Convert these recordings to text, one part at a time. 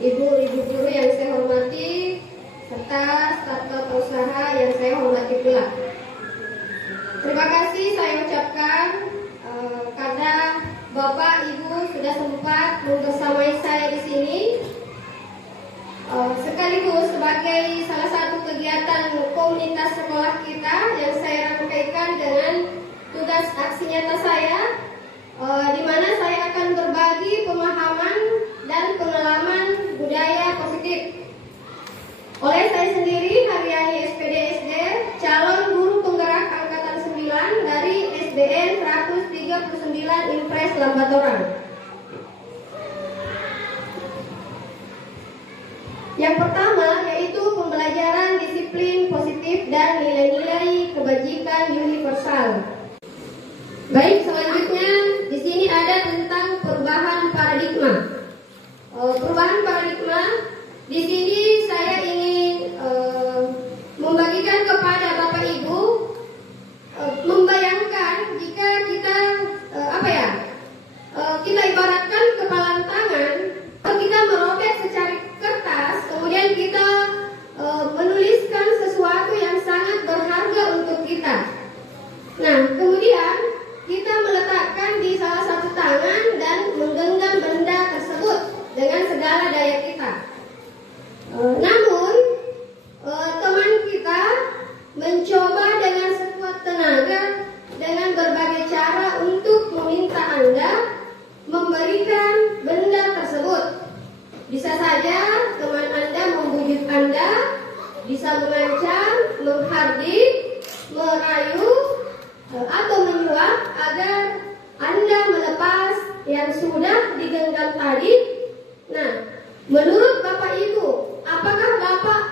ibu-ibu guru yang saya hormati, serta staf usaha yang saya hormati pula. Terima kasih saya ucapkan karena Bapak Ibu sudah sempat membersamai saya di sini. Sekaligus sebagai salah satu kegiatan komunitas sekolah kita yang saya rangkaikan dengan tugas aksi nyata saya, di mana saya akan berbagi pemahaman dan pengalaman budaya positif. Oleh saya sendiri, Haryani SPD SD, calon guru penggerak angkatan 9 dari SDN 139 Impres Lambatoran. Yang pertama yaitu pembelajaran disiplin positif dan nilai-nilai kebajikan universal. Baik, selanjutnya di sini ada tentang perubahan paradigma. Perubahan paradigma di sini saya ingin membagikan kepada Bapak Ibu, membayangkan jika kita kita ibaratkan kepalan tangan, atau kita merobek secari kertas, kemudian kita menuliskan sesuatu yang sangat berharga untuk kita. Nah, kemudian kita meletakkan di salah satu tangan dan menggenggam benda tersebut dengan segala daya kita. Namun teman kita mencoba dengan sekuat tenaga dengan berbagai cara untuk meminta Anda memberikan benda tersebut. Bisa saja teman Anda membujuk Anda, bisa mengancam, menghardik, merayu, atau menyuap agar Anda melepas yang sudah digenggam tadi. Nah, menurut Bapak Ibu, apakah Bapak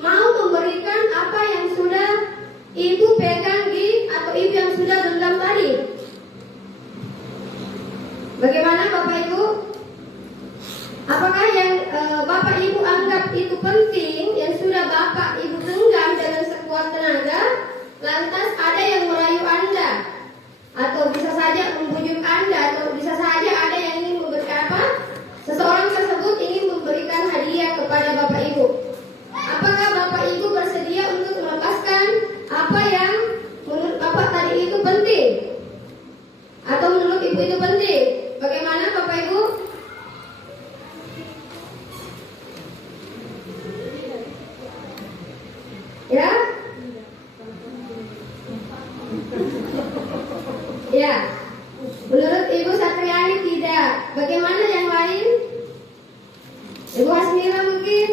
mau memberikan apa yang sudah Ibu pegang atau Ibu yang sudah genggam tadi? Bagaimana Bapak Ibu? Apakah yang Bapak Ibu anggap itu penting, yang sudah Bapak Ibu genggam dengan sekuat tenaga, lantas ada yang merayu Anda, atau bisa saja membujuk Anda, atau bisa saja ada yang ingin memberikan seseorang tersebut ingin memberikan hadiah kepada Bapak Ibu. Apakah Bapak Ibu bersedia untuk melepaskan apa yang menurut Bapak tadi itu penting, atau menurut Ibu itu penting? Bagaimana Bapak Ibu? Ya? Ya. Menurut Ibu Satriani tidak. Bagaimana yang lain? Ibu Hasmira mungkin?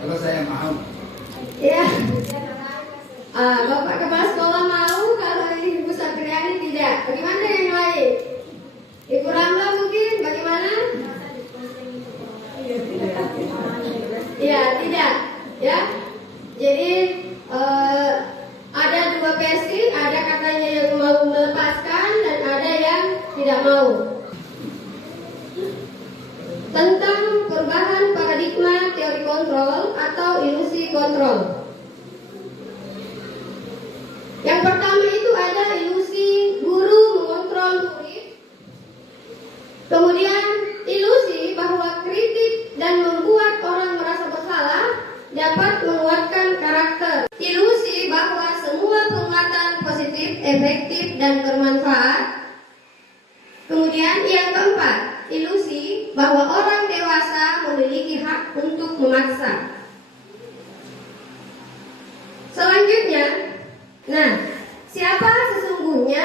Kalau saya mau. Ya. Bapak Kepala Sekolah mau, kalau Ibu Satriani tidak. Bagaimana yang lain? Ibu Ramla mungkin? Bagaimana? Ya, tidak. Ya. Jadi ada dua versi, ada katanya yang mau melepaskan dan ada yang tidak mau. Tentang perubahan paradigma teori kontrol atau ilusi kontrol. Yang pertama itu ada ilusi guru mengontrol murid. Kemudian ilusi bahwa kritik dan membuat orang merasa bersalah dapat menguatkan karakter. Ilusi bahwa semua penguatan positif, efektif, dan bermanfaat. Kemudian yang keempat, ilusi bahwa orang dewasa memiliki hak untuk memaksa. Selanjutnya, siapa sesungguhnya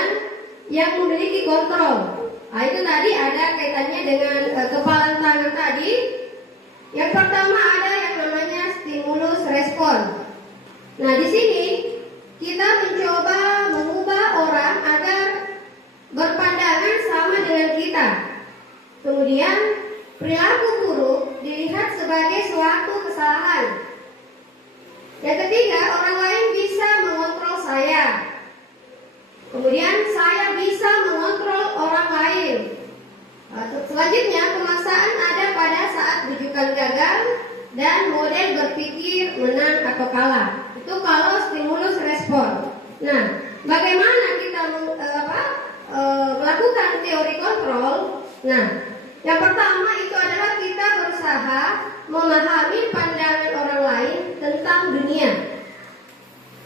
yang memiliki kontrol? Itu tadi ada kaitannya dengan kepalan tangan tadi. Yang pertama ada yang namanya stimulus respon. Nah, di sini kita mencoba mengubah orang agar berpandangan sama dengan kita. Kemudian perilaku buruk dilihat sebagai suatu kesalahan. Yang ketiga, orang lain bisa mengontrol saya. Kemudian saya bisa mengontrol orang lain. Selanjutnya, pemaksaan ada pada saat rujukan gagal dan model berpikir menang atau kalah. Itu kalau stimulus respon. Nah, bagaimana kita melakukan teori kontrol? Nah, yang pertama itu adalah kita berusaha memahami pandangan orang lain tentang dunia.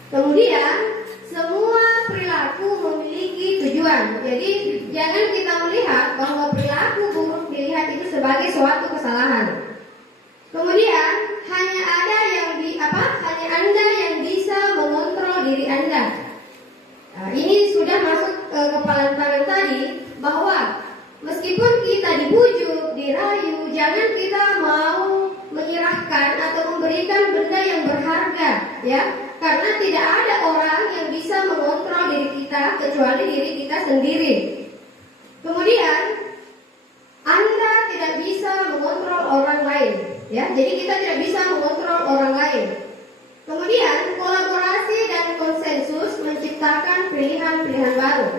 Kemudian, semua perilaku memiliki tujuan. Jadi, jangan kita melihat bahwa perilaku buruk dilihat itu sebagai suatu kesalahan. Kemudian, hanya Anda yang bisa mengontrol diri Anda. Nah, ini sudah masuk ke kepalan tangan tadi, bahwa meskipun kita dibujuk, dirayu, jangan kita mau menyerahkan atau memberikan benda yang berharga, ya, karena tidak ada orang yang bisa mengontrol diri kita kecuali diri kita sendiri. Kemudian, Anda tidak bisa mengontrol orang lain, ya, jadi kita tidak bisa mengontrol orang lain. Kemudian, kolaborasi dan konsensus menciptakan pilihan-pilihan baru.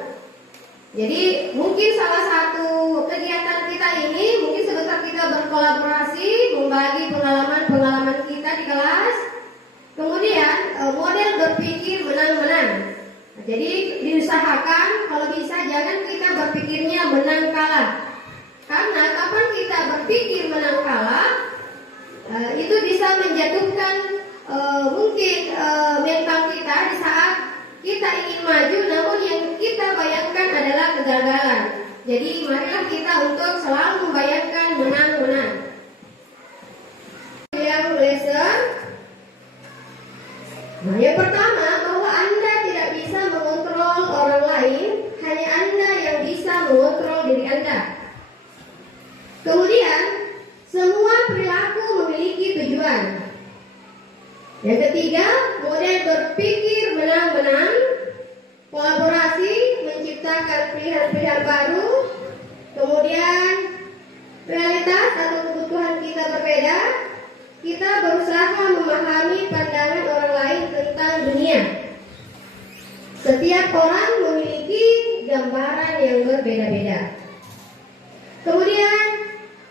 Jadi mungkin salah satu kegiatan kita ini, mungkin sebentar kita berkolaborasi, membagi pengalaman-pengalaman kita di kelas. Kemudian model berpikir menang-menang. Nah, jadi diusahakan kalau bisa jangan kita berpikirnya menang kalah. Karena kapan kita berpikir menang kalah, itu bisa menjatuhkan mungkin mental kita di saat kita ingin maju, namun yang kita bayangkan adalah kegagalan. Jadi marilah kita untuk selalu membayangkan menang-menang. Yang lesson, nah, yang pertama, bahwa Anda tidak bisa mengontrol orang lain, hanya Anda yang bisa mengontrol diri Anda. Kemudian, semua perilaku memiliki tujuan. Yang ketiga, model berpikir menang-menang, kolaborasi menciptakan pilihan-pilihan baru. Kemudian, realitas atau kebutuhan kita berbeda. Kita berusaha memahami pandangan orang lain tentang dunia. Setiap orang memiliki gambaran yang berbeda-beda. Kemudian,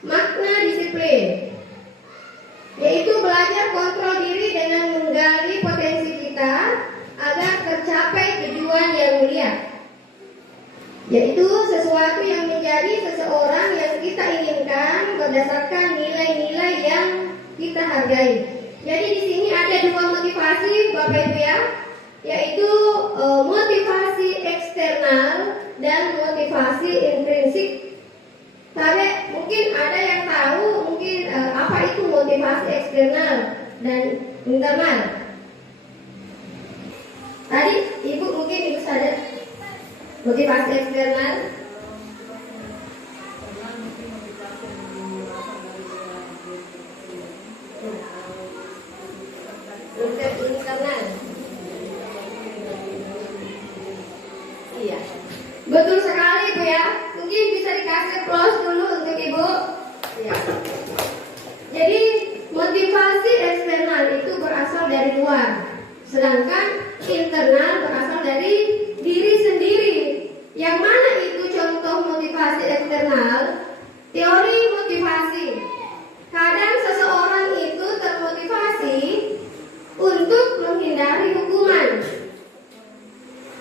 makna disiplin, yaitu belajar kontrol diri dengan menggali potensi kita agar tercapai tujuan yang mulia, yaitu sesuatu yang menjadi seseorang yang kita inginkan berdasarkan nilai-nilai yang kita hargai. Jadi di sini ada dua motivasi, Bapak Ibu, ya, yaitu motivasi eksternal dan motivasi intrinsik. Tapi mungkin ada yang tahu mungkin apa itu motivasi eksternal dan internal. Tadi Ibu mungkin sadar motivasi eksternal. Internal. Iya. Betul sekali, Bu, ya. Mungkin bisa dikasih plus dulu untuk Ibu. Ya. Jadi motivasi eksternal itu berasal dari luar, sedangkan internal berasal dari diri sendiri. Yang mana itu contoh motivasi eksternal? Teori motivasi. Kadang seseorang itu termotivasi untuk menghindari hukuman.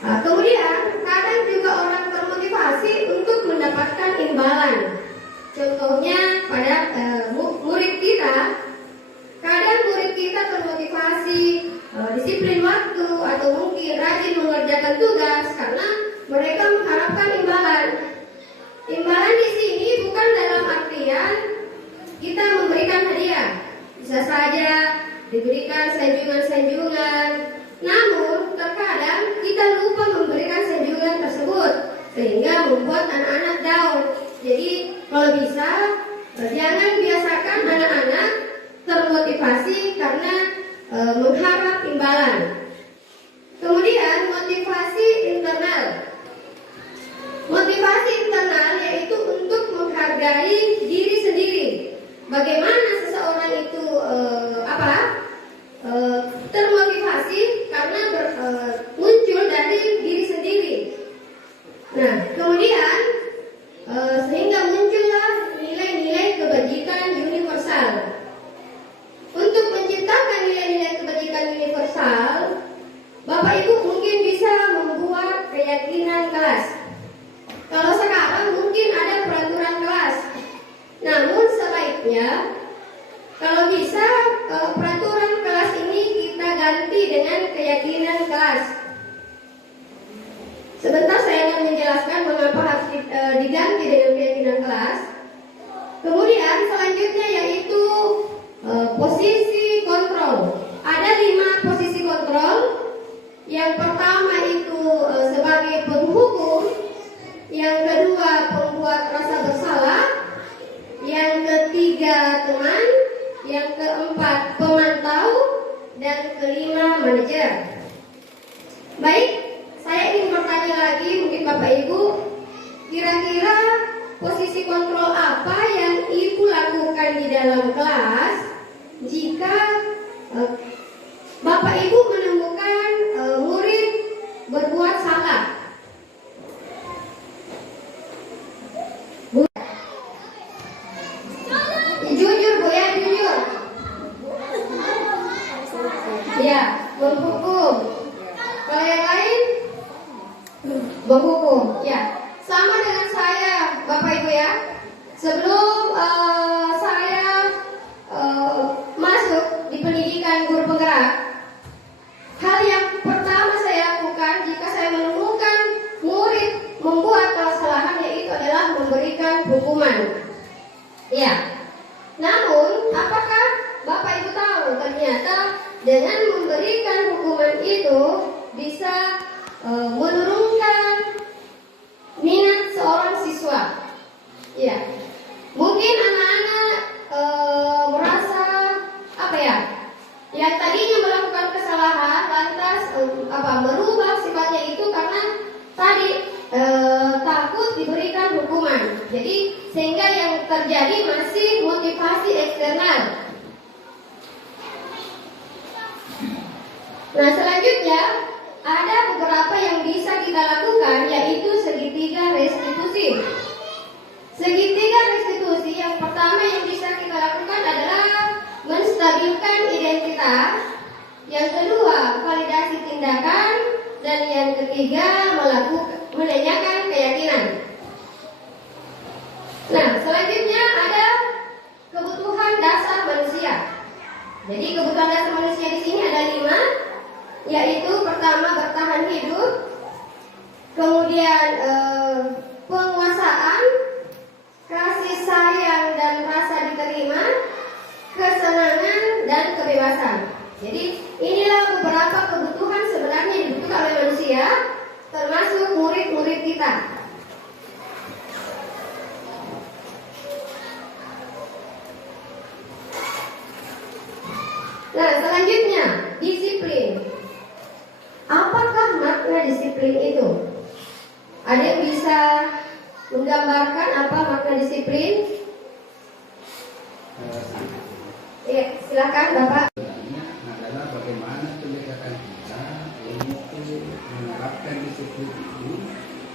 Nah, kemudian kadang juga orang termotivasi untuk mendapatkan imbalan. Contohnya pada murid kita, kadang murid kita termotivasi disiplin waktu atau mungkin rajin mengerjakan tugas karena mereka mengharapkan imbalan. Imbalan di sini bukan dalam artian kita memberikan hadiah, bisa saja diberikan sanjungan-sanjungan. Namun terkadang kita lupa memberikan sanjungan tersebut sehingga membuat anak-anak down. Jadi kalau bisa jangan biasakan anak-anak termotivasi karena mengharap imbalan. Kemudian motivasi internal. Motivasi internal yaitu untuk menghargai diri sendiri. Bagaimana seseorang itu termotivasi karena muncul dari diri sendiri. Nah, kemudian sehingga muncullah nilai-nilai kebajikan universal. Untuk menciptakan nilai-nilai kebajikan universal, Bapak Ibu mungkin bisa membuat keyakinan kelas. Kalau sekarang mungkin ada peraturan kelas. Namun sebaiknya Kalau bisa peraturan kelas ini kita ganti dengan keyakinan kelas. Sebentar saya akan menjelaskan mengapa harus diganti dengan keyakinan kelas. Kemudian selanjutnya yaitu posisi kontrol. Ada 5 posisi kontrol. Yang pertama itu sebagai penghukum, yang kedua pembuat rasa bersalah, yang ketiga teman, yang keempat pemantau, dan kelima manajer. Baik, saya ingin bertanya lagi mungkin Bapak Ibu, kira-kira posisi kontrol apa yang Ibu lakukan di dalam kelas jika Bapak Ibu menemukan murid berbuat salah? Jujur Bu ya, jujur. Ya, menghukum. Kalau yang lain menghukum. Ya, sama dengan saya Bapak Ibu ya. Sebelum saya masuk di pendidikan guru penggerak, hal yang pertama saya lakukan jika saya menemukan murid membuat kesalahan yaitu adalah memberikan hukuman. Ya. Namun, apakah Bapak Ibu tahu ternyata dengan memberikan hukuman itu bisa menurunkan minat seorang siswa? Ya. Mungkin anak-anak merasa apa ya? Yang tadinya melakukan kesalahan lantas merubah sifatnya itu karena tadi takut diberikan hukuman. Jadi sehingga yang terjadi masih motivasi eksternal. Nah, selanjutnya ada beberapa yang bisa kita lakukan yaitu segitiga restitusi. Segitiga restitusi yang pertama yang bisa kita lakukan adalah menstabilkan identitas, yang kedua validasi tindakan, dan yang ketiga menanyakan keyakinan. Nah, selanjutnya ada kebutuhan dasar manusia. Jadi kebutuhan dasar manusia di sini ada 5, yaitu pertama bertahan hidup, kemudian penguasaan, kasih sayang dan rasa diterima, kesenangan dan kebebasan. Jadi inilah beberapa kebutuhan sebenarnya dibutuhkan oleh manusia, termasuk murid-murid kita. Nah, selanjutnya disiplin. Apakah makna disiplin itu? Ada yang bisa menggambarkan apa makna disiplin? Ya, silakan Bapak. Adalah bagaimana pendekatan kita untuk menerapkan disiplin itu,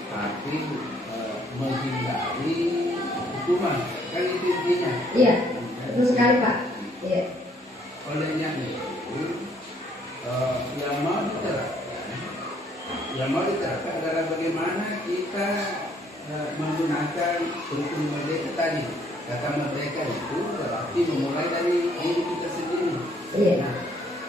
tapi menghindari hukuman. Kan itu intinya. Iya, betul sekali Pak. Iya. Olehnya itu yang mau diterapkan adalah bagaimana kita menggunakan rukun merdeka tadi. Kata merdeka itu berarti memulai dari diri kita sendiri. Nah,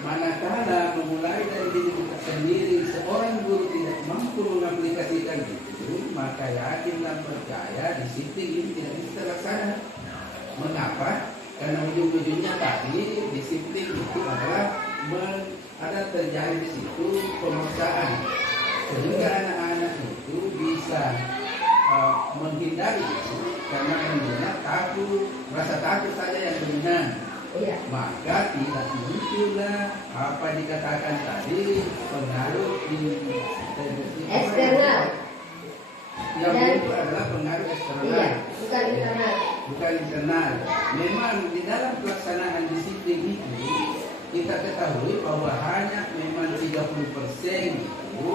manakala memulai dari diri kita sendiri, seorang guru tidak mampu mengaplikasikan itu, maka yakin dan percaya disiplin ini tidak bisa terlaksana. Mengapa? Karena ujung-ujungnya tadi disiplin itu adalah ada terjadi di situ pemaksaan, sehingga anak-anak itu bisa menghindari itu karena menghina takut, rasa takut saja yang dominan. Maka tidak muncullah apa dikatakan tadi pengaruh eksternal. Yang muncul adalah pengaruh eksternal, bukan internal. Bukan internal. Memang di dalam pelaksanaan disiplin itu kita ketahui bahwa hanya memang 30% itu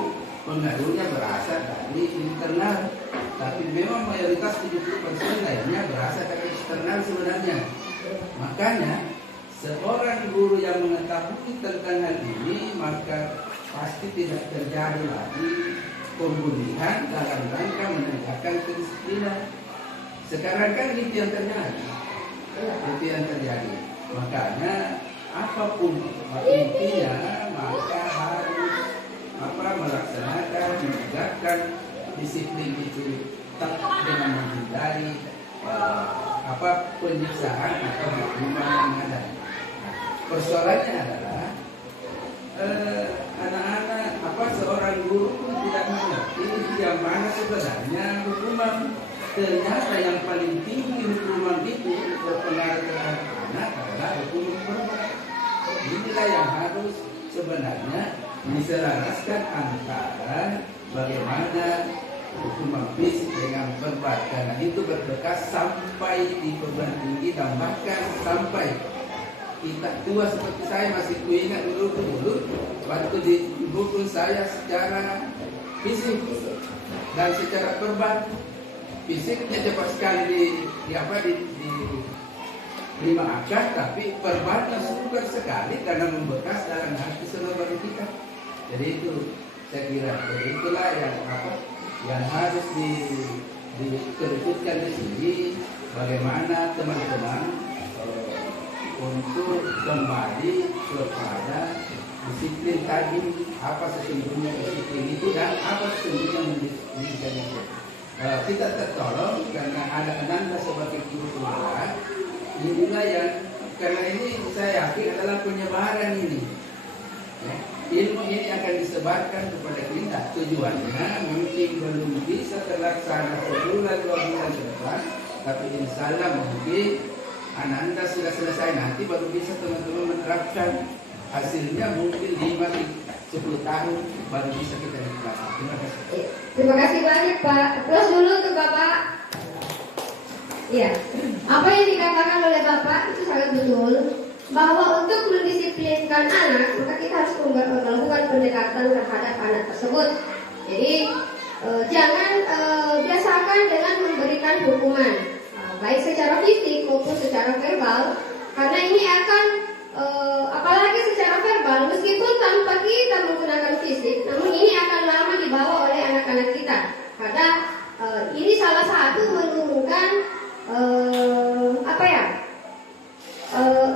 pengaruhnya berasal dari internal, tapi memang mayoritas 70% lainnya berasal dari eksternal sebenarnya. Makanya seorang guru yang mengetahui tentang hal ini, maka pasti tidak terjadi lagi pembulian dalam rangka menegakkan kedisiplinan. Sekarang kan itu yang terjadi. Itu yang terjadi. Makanya apapun intinya maka harus melaksanakan menegakkan disiplin itu tetap dengan menghindari penyiksaan atau hukuman yang ada. Nah, persoalannya adalah anak-anak seorang guru pun tidak mengerti yang mana sebenarnya hukuman. Ternyata yang paling tinggi hukuman itu berpengaruh terhadap anak adalah hukuman perbuatan. Inilah yang harus sebenarnya diselaraskan antara bagaimana hukuman fisik dengan perbuatan. Karena itu berbekas sampai di perguruan tinggi dan bahkan sampai kita tua seperti saya masih kuingat dulu waktu dihukum saya secara fisik dan secara perban. Fisiknya cepat sekali dimaafkan, tapi perbannya super sekali karena membekas dalam hati seluruh kita. Jadi itu saya kira, jadi itulah yang harus dikerucutkan di sini, bagaimana teman-teman untuk kembali kepada disiplin tadi, apa sesungguhnya disiplin itu dan apa sesungguhnya mendidikan itu. Kita tertolong karena ada Ananda sebagai guru keluarga. Inilah yang karena ini saya yakin adalah penyebaran ini. Ya, ilmu ini akan disebarkan kepada kita. Tujuannya mungkin belum bisa terlaksana sebulan 2 bulan ke depan, tapi insya Allah mungkin Ananda sudah selesai nanti baru bisa teman-teman menerapkan. Hasilnya mungkin 5-10 tahun baru bisa kita nikmati. Terima kasih. Terima kasih banyak Pak. Terus dulu untuk Bapak. Iya, apa yang dikatakan oleh Bapak itu sangat betul, bahwa untuk mendisiplinkan anak maka kita harus melakukan pendekatan terhadap anak tersebut. Jadi jangan biasakan dengan memberikan hukuman, baik secara fisik maupun secara verbal, karena ini akan apalagi secara verbal, meskipun tanpa kita menggunakan fisik, namun ini akan lama dibawa oleh anak-anak kita. Karena ini salah satu menurunkan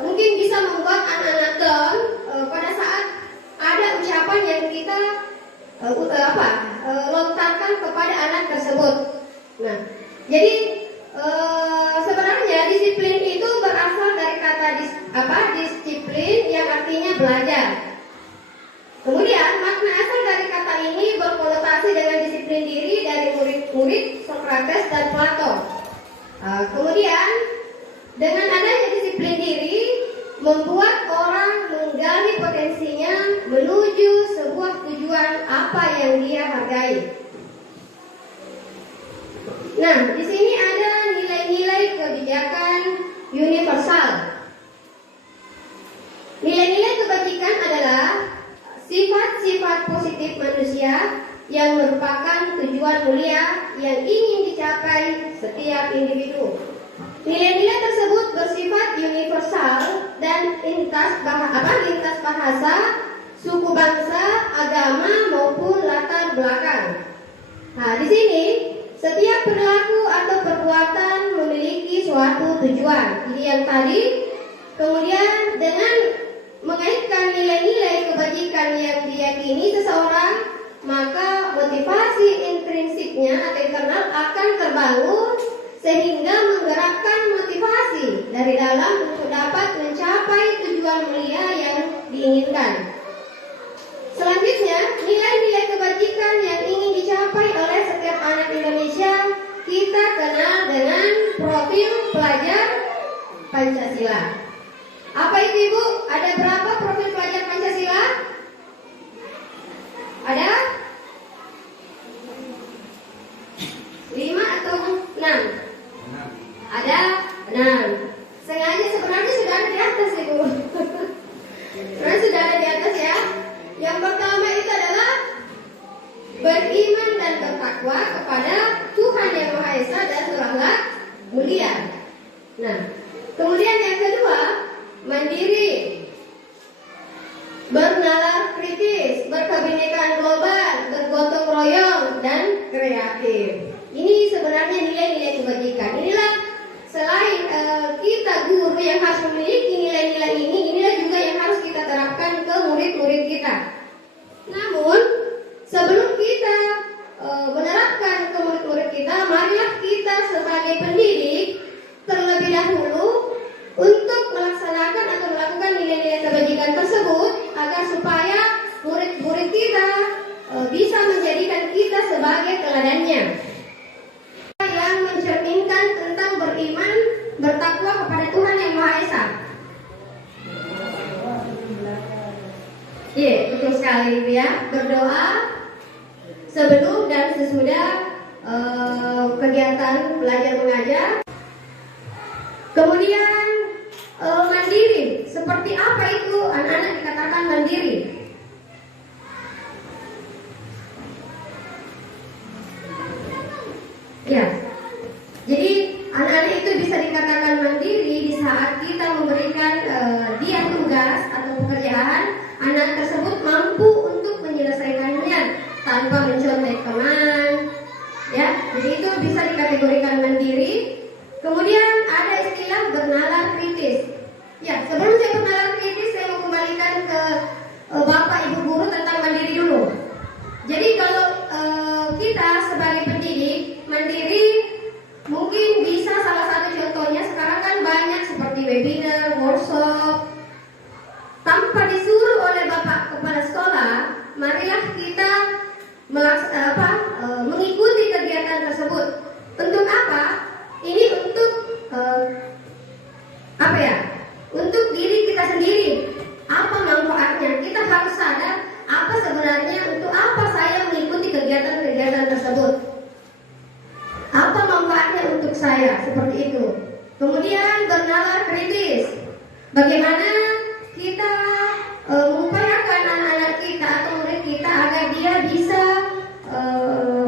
mungkin bisa membuat anak-anak down pada saat ada ucapan yang kita lontarkan kepada anak tersebut. Nah, jadi sebenarnya disiplin itu berasal dari kata disiplin yang artinya belajar. Kemudian makna asal dari kata ini berkonotasi dengan disiplin diri dari murid-murid Sokrates dan Plato. Kemudian dengan adanya disiplin diri membuat orang menggali potensinya menuju sebuah tujuan apa yang dia hargai. Nah, di sini ada nilai-nilai kebijakan universal. Nilai-nilai kebajikan adalah sifat-sifat positif manusia yang merupakan tujuan mulia yang ingin dicapai setiap individu. Nilai-nilai tersebut bersifat universal dan lintas bahasa, suku bangsa, agama maupun latar belakang. Nah, di sini setiap perilaku atau perbuatan memiliki suatu tujuan. Ini yang tadi. Kemudian dengan mengaitkan nilai-nilai kebajikan yang diyakini seseorang, maka motivasi intrinsiknya atau internal akan terbangun sehingga menggerakkan motivasi dari dalam untuk dapat mencapai tujuan mulia yang diinginkan. Selanjutnya, nilai-nilai kebajikan yang ingin dicapai oleh setiap anak Indonesia kita kenal dengan profil pelajar Pancasila. Apa itu Ibu? Ada berapa profil pelajar Pancasila? Ada? 5 atau 6? Ada 6. Sengaja sebenarnya sudah ada di atas Ibu. Sebenarnya sudah ada di atas ya. Yang pertama itu adalah beriman dan bertakwa kepada Tuhan Yang Maha Esa dan berakhlak mulia. Nah, kemudian yang kedua, mandiri, bernalar kritis, berkebinekaan global, bergotong royong, dan kreatif. Ini sebenarnya nilai-nilai kebajikan. Inilah selain kita guru yang harus memiliki nilai-nilai sekali gitu ya, berdoa sebelum dan sesudah kegiatan belajar mengajar. Kemudian mandiri, seperti apa itu anak-anak dikatakan mandiri? Ya, jadi anak-anak itu bisa dikatakan mandiri di saat kita memberikan dia tugas atau pekerjaan, anak tersebut mampu untuk menyelesaikannya tanpa mencontek teman. Ya, jadi itu bisa dikategorikan mandiri. Kemudian ada istilah bernalar kritis. Ya, sebelum saya bernalar kritis, saya mau kembalikan ke Bapak Ibu guru tentang mandiri dulu. Jadi kalau kita sebagai pendidik mandiri, mungkin bisa salah satu contohnya sekarang kan banyak seperti webinar, workshop. Tanpa disuruh oleh Bapak Kepala Sekolah, marilah kita mengikuti kegiatan tersebut. Untuk apa? Ini untuk untuk diri kita sendiri. Apa manfaatnya? Kita harus sadar apa sebenarnya, untuk apa saya mengikuti kegiatan-kegiatan tersebut. Apa manfaatnya untuk saya? Seperti itu. Kemudian bernalar kritis. Bagaimana kita mengupayakan anak-anak kita atau murid kita agar dia bisa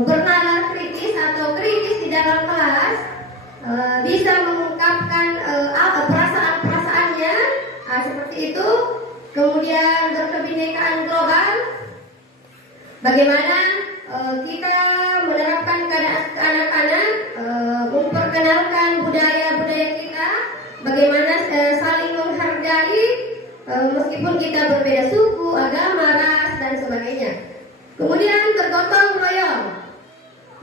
bernalar kritis atau kritis di dalam kelas, bisa mengungkapkan perasaan-perasaannya, seperti itu. Kemudian berkebinekaan global, bagaimana kita menerapkan ke anak-anak, memperkenalkan budaya-budaya kita, bagaimana saling menghargai meskipun kita berbeda suku, agama, ras, dan sebagainya. Kemudian bergotong royong.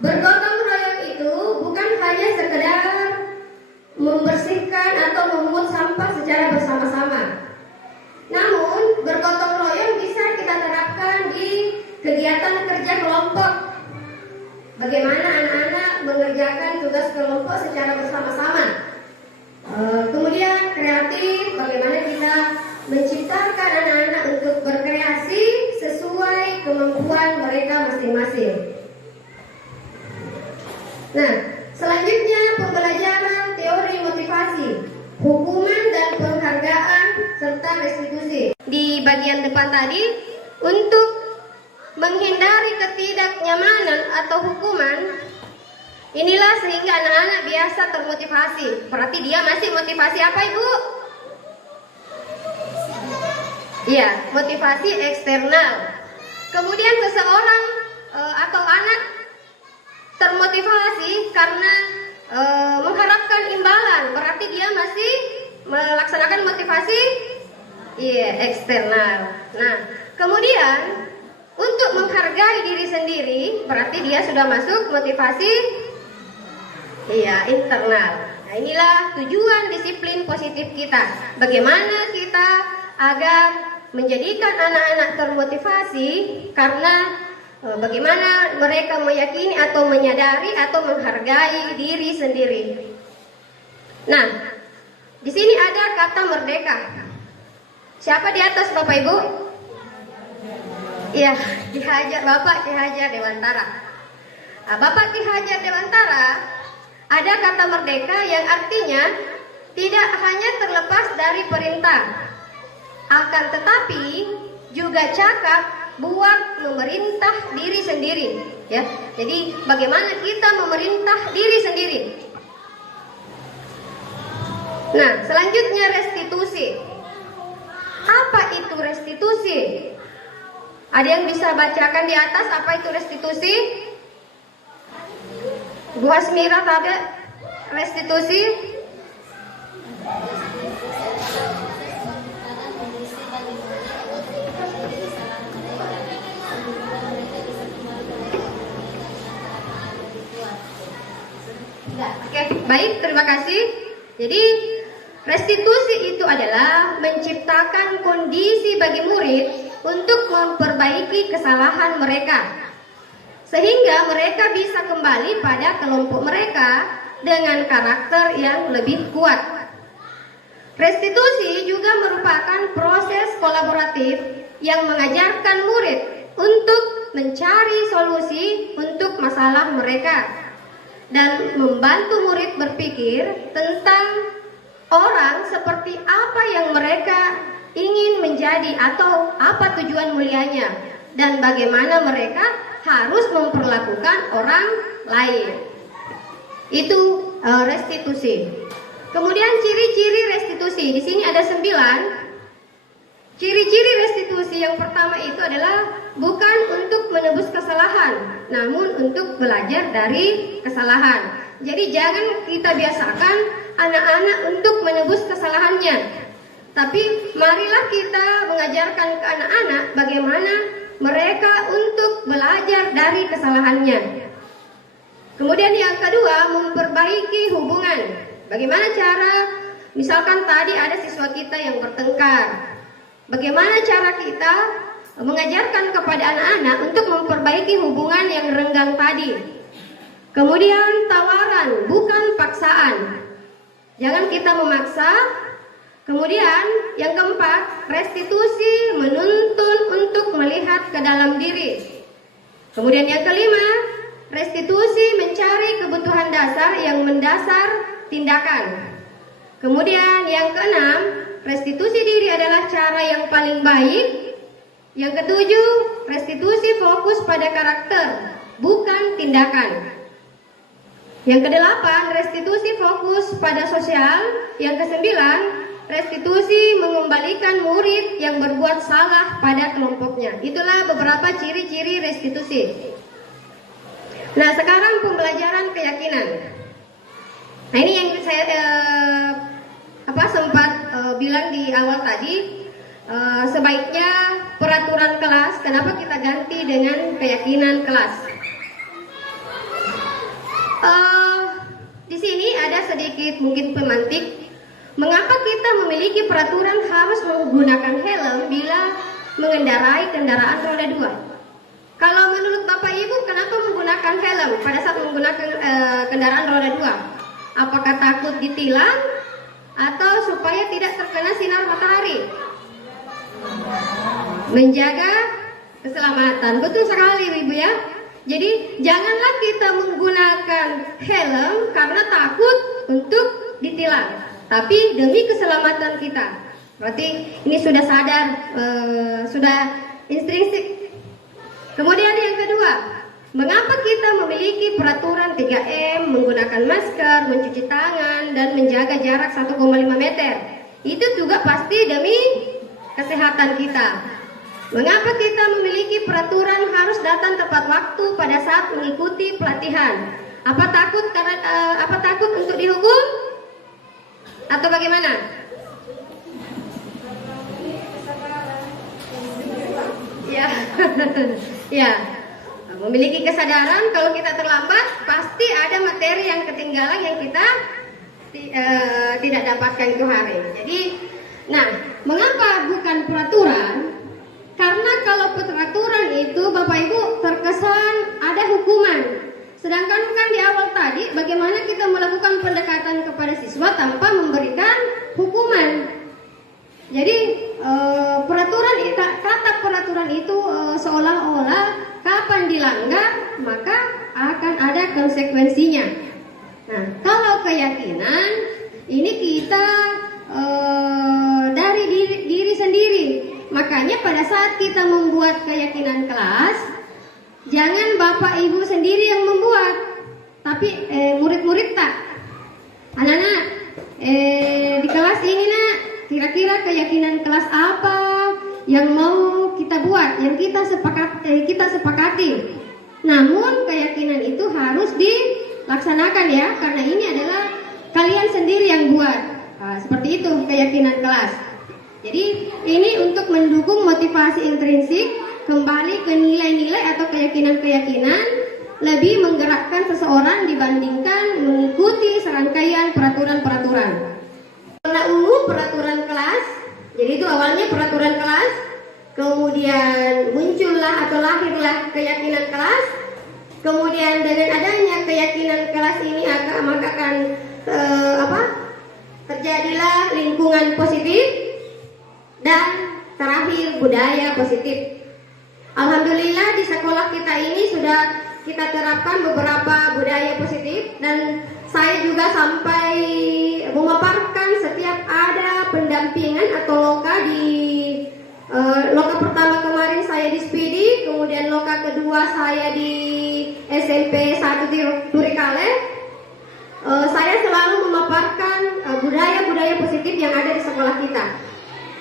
Bergotong royong itu bukan hanya sekedar membersihkan atau memungut sampah secara bersama-sama. Namun bergotong royong bisa kita terapkan di kegiatan kerja kelompok. Bagaimana anak-anak mengerjakan tugas kelompok secara bersama-sama. Kemudian kreatif, bagaimana kita menciptakan anak-anak untuk berkreasi sesuai kemampuan mereka masing-masing. Nah, selanjutnya pembelajaran teori motivasi, hukuman dan penghargaan serta restitusi. Di bagian depan tadi, untuk menghindari ketidaknyamanan atau hukuman, inilah sehingga anak-anak biasa termotivasi. Berarti dia masih motivasi apa, Ibu? Iya, motivasi eksternal. Kemudian seseorang atau anak termotivasi karena mengharapkan imbalan, berarti dia masih melaksanakan motivasi eksternal. Nah, kemudian untuk menghargai diri sendiri, berarti dia sudah masuk motivasi internal. Nah, inilah tujuan disiplin positif kita. Bagaimana kita agar menjadikan anak-anak termotivasi, karena bagaimana mereka meyakini atau menyadari atau menghargai diri sendiri. Nah, di sini ada kata merdeka. Siapa di atas, Bapak Ibu? Iya, Ki Hajar, Bapak Ki Hajar Dewantara. Nah, Bapak Ki Hajar Dewantara, ada kata merdeka yang artinya tidak hanya terlepas dari perintah, akan tetapi juga cakap buat memerintah diri sendiri. Ya, jadi bagaimana kita memerintah diri sendiri. Nah, selanjutnya restitusi. Apa itu restitusi? Ada yang bisa bacakan di atas apa itu restitusi? Bu Hasmira, ada restitusi? Oke, baik, terima kasih. Jadi restitusi itu adalah menciptakan kondisi bagi murid untuk memperbaiki kesalahan mereka, sehingga mereka bisa kembali pada kelompok mereka dengan karakter yang lebih kuat. Restitusi juga merupakan proses kolaboratif yang mengajarkan murid untuk mencari solusi untuk masalah mereka dan membantu murid berpikir tentang orang seperti apa yang mereka ingin menjadi atau apa tujuan mulianya dan bagaimana mereka harus memperlakukan orang lain. Itu restitusi. Kemudian ciri-ciri restitusi. Di sini ada 9. Ciri-ciri restitusi yang pertama itu adalah bukan untuk menebus kesalahan, namun untuk belajar dari kesalahan. Jadi jangan kita biasakan anak-anak untuk menebus kesalahannya. Tapi marilah kita mengajarkan ke anak-anak bagaimana mereka untuk belajar dari kesalahannya. Kemudian yang kedua, memperbaiki hubungan. Bagaimana cara, misalkan tadi ada siswa kita yang bertengkar. Bagaimana cara kita mengajarkan kepada anak-anak untuk memperbaiki hubungan yang renggang tadi. Kemudian tawaran, bukan paksaan. Jangan kita memaksa. Kemudian yang keempat, restitusi menuntun untuk melihat ke dalam diri. Kemudian yang kelima, restitusi mencari kebutuhan dasar yang mendasar tindakan. Kemudian yang keenam, restitusi diri adalah cara yang paling baik. Yang ketujuh, restitusi fokus pada karakter, bukan tindakan. Yang kedelapan, restitusi fokus pada sosial. Yang kesembilan, restitusi mengembalikan murid yang berbuat salah pada kelompoknya. Itulah beberapa ciri-ciri restitusi. Nah, sekarang pembelajaran keyakinan. Nah, ini yang saya sempat bilang di awal tadi. Sebaiknya peraturan kelas, kenapa kita ganti dengan keyakinan kelas? Di sini ada sedikit mungkin pemantik. Mengapa kita memiliki peraturan harus menggunakan helm bila mengendarai kendaraan roda 2? Kalau menurut Bapak Ibu, kenapa menggunakan helm pada saat menggunakan kendaraan roda 2? Apakah takut ditilang atau supaya tidak terkena sinar matahari? Menjaga keselamatan. Betul sekali Ibu ya. Jadi janganlah kita menggunakan helm karena takut untuk ditilang, tapi demi keselamatan kita. Berarti ini sudah sadar, sudah intrinsik. Kemudian yang kedua, mengapa kita memiliki peraturan 3M, menggunakan masker, mencuci tangan, dan menjaga jarak 1,5 meter? Itu juga pasti demi kesehatan kita. Mengapa kita memiliki peraturan harus datang tepat waktu pada saat mengikuti pelatihan? Apa takut untuk dihukum? Atau bagaimana? Ya, ya. Memiliki kesadaran kalau kita terlambat pasti ada materi yang ketinggalan yang kita tidak dapatkan itu hari. Jadi, nah, mengapa bukan peraturan? Karena kalau peraturan itu Bapak Ibu terkesan ada hukuman. Sedangkan kan di awal tadi bagaimana kita melakukan pendekatan kepada siswa tanpa memberikan hukuman. Jadi kata peraturan itu seolah-olah kapan dilanggar maka akan ada konsekuensinya. Nah, kalau keyakinan ini kita dari diri sendiri. Makanya pada saat kita membuat keyakinan kelas, jangan Bapak Ibu sendiri yang membuat, tapi murid-murid tak. Anak-anak, di kelas ini nak, kira-kira keyakinan kelas apa yang mau kita buat, yang kita sepakati. Namun keyakinan itu harus dilaksanakan ya, karena ini adalah kalian sendiri yang buat. Seperti itu keyakinan kelas. Jadi ini untuk mendukung motivasi intrinsik, kembali ke nilai-nilai atau keyakinan-keyakinan, lebih menggerakkan seseorang dibandingkan mengikuti serangkaian peraturan-peraturan. Warna ungu peraturan kelas, jadi itu awalnya peraturan kelas, kemudian muncullah atau lahirlah keyakinan kelas, kemudian dengan adanya keyakinan kelas ini akan terjadilah lingkungan positif. Dan terakhir lahir budaya positif. Alhamdulillah di sekolah kita ini sudah kita terapkan beberapa budaya positif, dan saya juga sampai memaparkan setiap ada pendampingan atau loka di loka pertama kemarin saya di Spidi, kemudian loka kedua saya di SMP 1 di Turikale. Saya selalu memaparkan budaya-budaya positif yang ada di sekolah kita.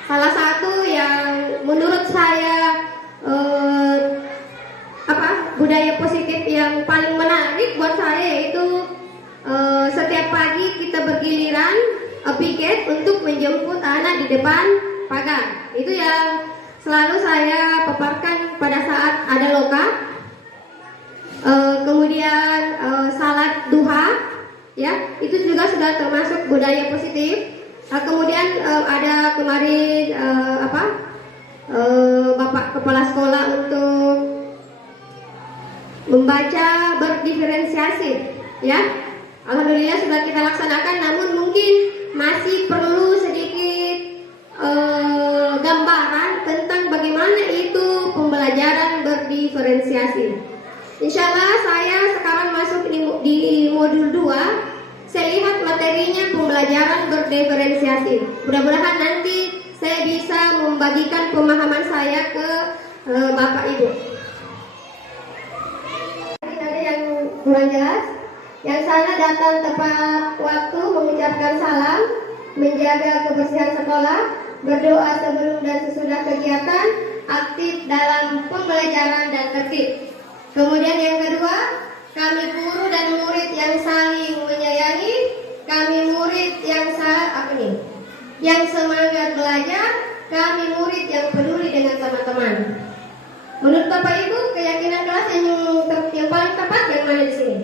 Salah satu yang menurut saya budaya positif yang paling menarik buat saya yaitu setiap pagi kita bergiliran piket untuk menjemput anak di depan pagar. Itu yang selalu saya paparkan pada saat ada loka. Kemudian salat duha, ya, itu juga sudah termasuk budaya positif. Kemudian ada kemarin Bapak Kepala Sekolah untuk membaca berdiferensiasi, ya. Alhamdulillah sudah kita laksanakan, namun mungkin masih perlu sedikit gambaran tentang bagaimana itu pembelajaran berdiferensiasi. Insya Allah saya sekarang masuk di modul 2. Saya lihat materinya pembelajaran berdiferensiasi. Mudah-mudahan nanti saya bisa membagikan pemahaman saya ke Bapak Ibu. Ada yang kurang jelas? Yang sana datang tepat waktu, mengucapkan salam, menjaga kebersihan sekolah, berdoa sebelum dan sesudah kegiatan, aktif dalam pembelajaran dan tertib. Kemudian yang kedua, kami guru dan murid yang saling menyayangi, kami murid yang semangat belajar, kami murid yang peduli dengan teman-teman. Menurut Bapak Ibu, keyakinan kelas yang paling tepat yang mana di sini?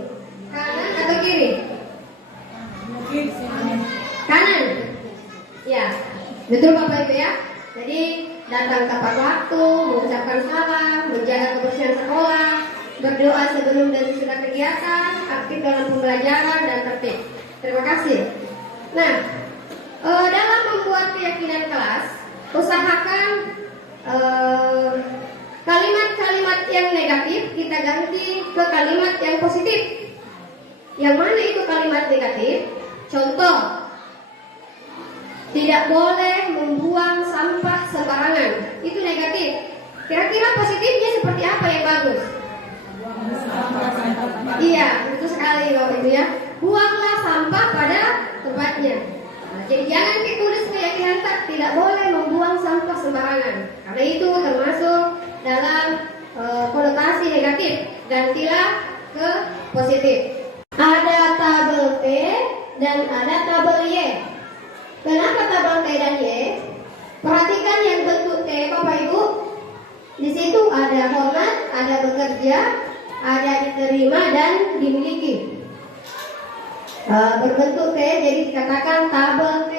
Kanan atau kiri? Kanan. Ya, betul Bapak Ibu ya. Jadi datang tepat waktu, mengucapkan salam, menjaga kebersihan sekolah, berdoa sebelum dan sesudah kegiatan, aktif dalam pembelajaran dan tertib. Terima kasih. Nah, dalam membuat keyakinan kelas, usahakan kalimat-kalimat yang negatif kita ganti ke kalimat yang positif. Yang mana itu kalimat negatif? Contoh, tidak boleh membuang sampah sembarangan. Itu negatif. Kira-kira positifnya seperti apa yang bagus? Iya, betul sekali Bapak Ibu ya. Buanglah sampah pada tempatnya. Jadi jangan ditulis keyakinan tidak boleh membuang sampah sembarangan, karena itu termasuk dalam konotasi negatif. Gantilah ke positif. Ada tabel T dan ada tabel Y. Kenapa tabel T dan Y? Perhatikan yang bentuk T Bapak Ibu. Di situ ada hormat, ada bekerja, ada diterima dan dimiliki. Berbentuk T, jadi dikatakan tabel T.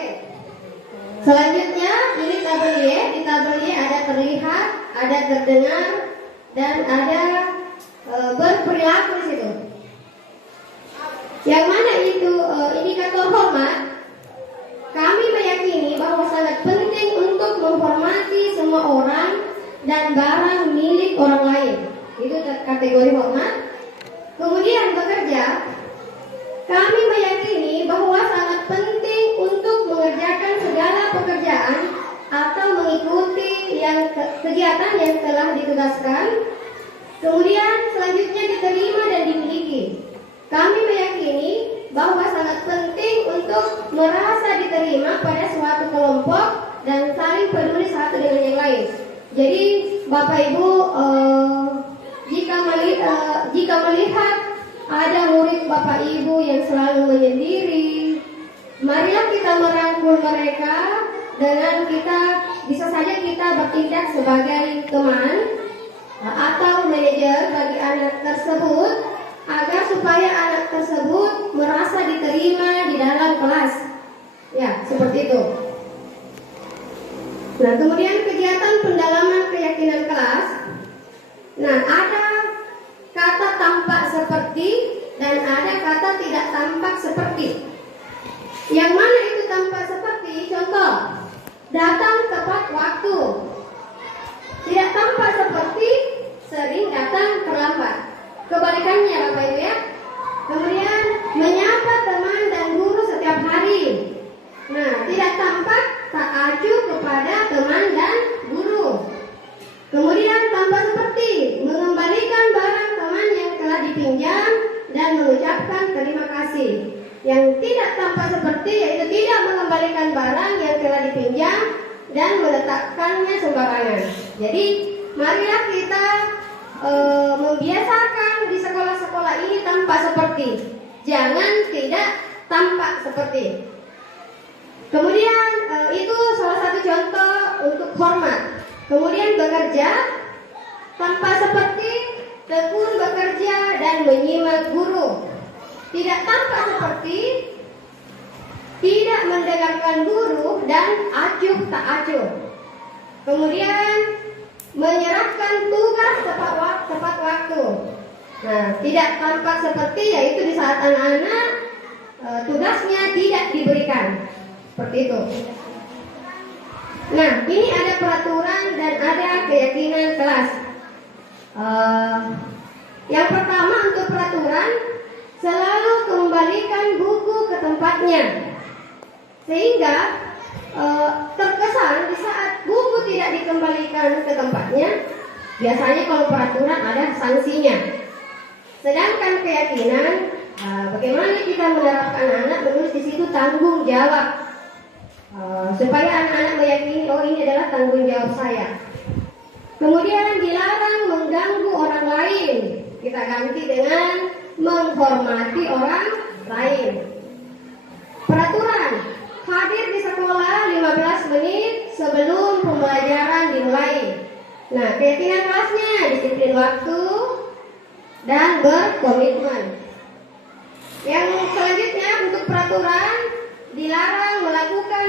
Selanjutnya ini tabel Y. Di tabel Y ada terlihat, ada terdengar, dan ada berperilaku di situ. Yang mana itu indikator hormat? Kami meyakini bahwa sangat penting untuk menghormati semua orang dan barang milik orang lain. Itu kategori hormat. Kemudian bekerja. Kami meyakini bahwa sangat penting untuk mengerjakan segala pekerjaan atau mengikuti kegiatan yang telah ditugaskan. Kemudian selanjutnya diterima dan dimiliki. Kami meyakini bahwa sangat penting untuk merasa diterima pada suatu kelompok dan saling peduli satu dengan yang lain. Jadi Bapak Ibu, jika melihat ada murid Bapak Ibu yang selalu menyendiri, marilah kita merangkul mereka dengan kita, bisa saja kita bertindak sebagai teman atau manajer bagi anak tersebut, agar supaya anak tersebut merasa diterima di dalam kelas. Ya, seperti itu. Nah, kemudian kegiatan pendalaman keyakinan kelas. Nah, ada kata tampak seperti dan ada kata tidak tampak seperti. Yang mana itu tampak seperti? Contoh, datang tepat waktu. kebalikannya Bapak Ibu ya. Kemudian menyapa teman dan guru setiap hari. Nah, tidak tampak tak acuh kepada teman dan guru. Kemudian tampak seperti mengembalikan barang teman yang telah dipinjam dan mengucapkan terima kasih. Yang tidak tampak seperti yaitu tidak mengembalikan barang yang telah dipinjam dan meletakkannya sembarangan. Jadi marilah kita membiasakan di sekolah-sekolah ini tampak seperti. Jangan tidak tampak seperti. Kemudian itu salah satu contoh untuk hormat. Kemudian bekerja tampak seperti, tekun bekerja dan menyimak guru. Tidak tampak seperti, tidak mendengarkan guru dan acuh tak acuh. Kemudian menyerahkan tugas tepat waktu. Nah, tidak tampak seperti yaitu di saat anak-anak tugasnya tidak diberikan. Seperti itu. Nah, ini ada peraturan dan ada keyakinan kelas. Yang pertama untuk peraturan, selalu kembalikan buku ke tempatnya. Sehingga terkesan di saat buku tidak dikembalikan ke tempatnya, biasanya kalau peraturan ada sanksinya. Sedangkan keyakinan, bagaimana kita menerapkan anak menulis di situ tanggung jawab. Supaya anak-anak meyakini, oh ini adalah tanggung jawab saya. Kemudian dilarang mengganggu orang lain. Kita ganti dengan menghormati orang lain. Peraturan, hadir di sekolah 15 menit sebelum pembelajaran dimulai. Nah, keyakinan kelasnya disiplin waktu dan berkomitmen. Yang selanjutnya untuk peraturan, dilarang melakukan